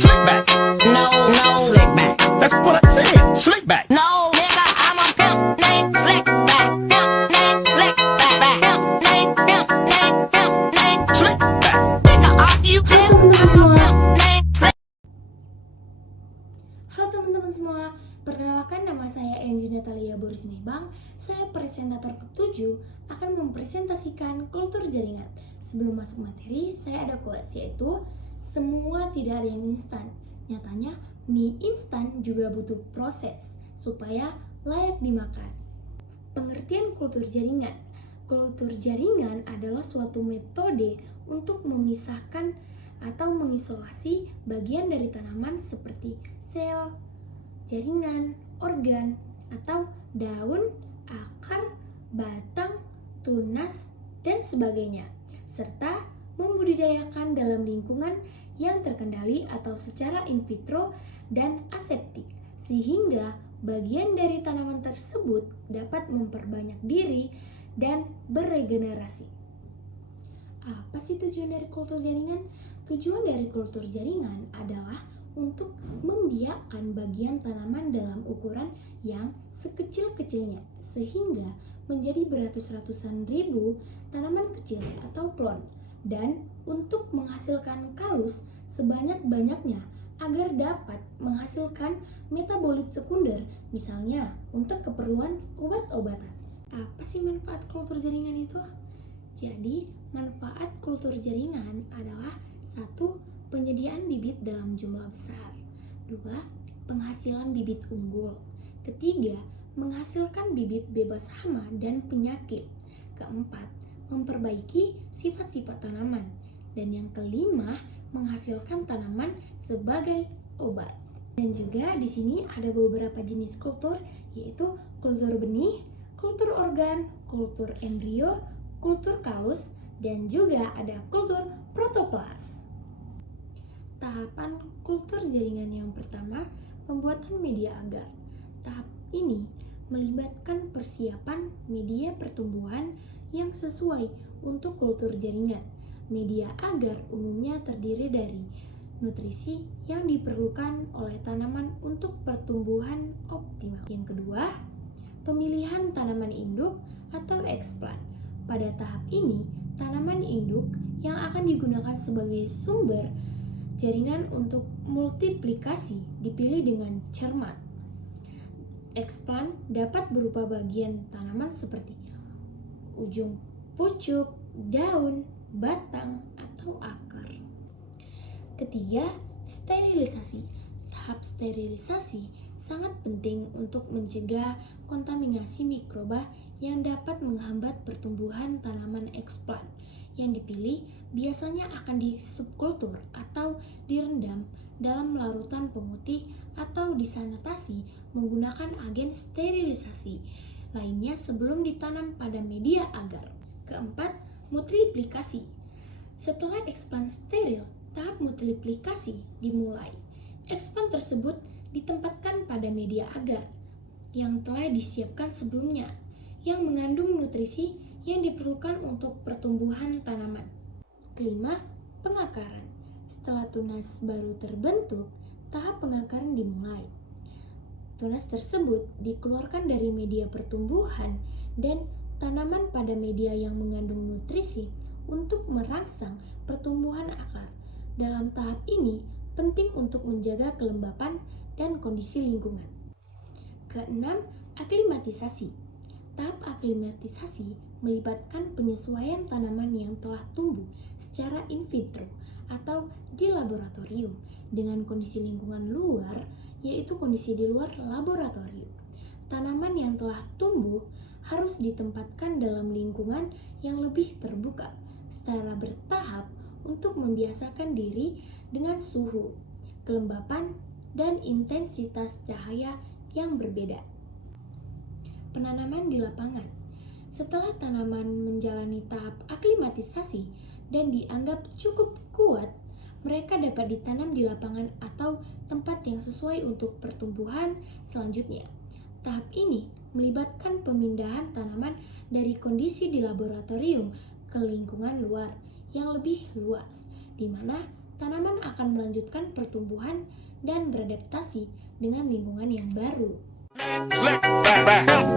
Slick back. No, slick back. That's what I said. Slick back. No, nigga, I'm a pimp named Slick back. Pimp named Slick back. Pimp named Slick back. Nigga, are you pimp? I'm a pimp named Slick. Halo teman-teman semua, perkenalkan nama saya Enji Natalia Boris Mehbang. Saya presentator ke-7 akan mempresentasikan kultur jaringan. Sebelum masuk materi, saya ada quotes, yaitu semua tidak ada yang instan. Nyatanya, mie instan juga butuh proses supaya layak dimakan. Pengertian kultur jaringan. Kultur jaringan adalah suatu metode untuk memisahkan atau mengisolasi bagian dari tanaman seperti sel, jaringan, organ, atau daun, akar, batang, tunas, dan sebagainya, serta membudidayakan dalam lingkungan yang terkendali atau secara in vitro dan aseptik, sehingga bagian dari tanaman tersebut dapat memperbanyak diri dan beregenerasi. Apa sih tujuan dari kultur jaringan? Tujuan dari kultur jaringan adalah untuk membiakkan bagian tanaman dalam ukuran yang sekecil-kecilnya, sehingga menjadi beratus-ratusan ribu tanaman kecil atau klon, dan untuk menghasilkan kalus sebanyak-banyaknya agar dapat menghasilkan metabolit sekunder, misalnya untuk keperluan obat-obatan. Apa sih manfaat kultur jaringan itu? Jadi, manfaat kultur jaringan adalah 1. Penyediaan bibit dalam jumlah besar. 2. Penghasilan bibit unggul. 3. Menghasilkan bibit bebas hama dan penyakit. 4. Memperbaiki sifat-sifat tanaman. Dan yang kelima, menghasilkan tanaman sebagai obat. Dan juga di sini ada beberapa jenis kultur, yaitu kultur benih, kultur organ, kultur embrio, kultur kalus, dan juga ada kultur protoplas. Tahapan kultur jaringan yang pertama, pembuatan media agar. Tahap ini melibatkan persiapan media pertumbuhan yang sesuai untuk kultur jaringan. Media agar umumnya terdiri dari nutrisi yang diperlukan oleh tanaman untuk pertumbuhan optimal. Yang kedua, pemilihan tanaman induk atau explant. Pada tahap ini, tanaman induk yang akan digunakan sebagai sumber jaringan untuk multiplikasi dipilih dengan cermat. Explant dapat berupa bagian tanaman seperti ujung pucuk, daun, batang, atau akar. Ketiga, sterilisasi. Tahap sterilisasi sangat penting untuk mencegah kontaminasi mikroba yang dapat menghambat pertumbuhan tanaman explant. Yang dipilih biasanya akan di subkultur atau direndam dalam larutan pemutih atau disanitasi menggunakan agen sterilisasi lainnya sebelum ditanam pada media agar. Keempat, multiplikasi. Setelah explant steril, tahap multiplikasi dimulai. Explant tersebut ditempatkan pada media agar yang telah disiapkan sebelumnya, yang mengandung nutrisi yang diperlukan untuk pertumbuhan tanaman. Kelima, pengakaran. Setelah tunas baru terbentuk, tahap pengakaran dimulai. Tunas tersebut dikeluarkan dari media pertumbuhan dan tanaman pada media yang mengandung nutrisi untuk merangsang pertumbuhan akar. Dalam tahap ini, penting untuk menjaga kelembapan dan kondisi lingkungan. Keenam, aklimatisasi. Tahap aklimatisasi melibatkan penyesuaian tanaman yang telah tumbuh secara in vitro atau di laboratorium dengan kondisi lingkungan luar, yaitu kondisi di luar laboratorium. Tanaman yang telah tumbuh harus ditempatkan dalam lingkungan yang lebih terbuka secara bertahap untuk membiasakan diri dengan suhu, kelembapan, dan intensitas cahaya yang berbeda. Penanaman di lapangan. Setelah tanaman menjalani tahap aklimatisasi dan dianggap cukup kuat, mereka dapat ditanam di lapangan atau tempat yang sesuai untuk pertumbuhan selanjutnya. Tahap ini melibatkan pemindahan tanaman dari kondisi di laboratorium ke lingkungan luar yang lebih luas, di mana tanaman akan melanjutkan pertumbuhan dan beradaptasi dengan lingkungan yang baru. Slick back.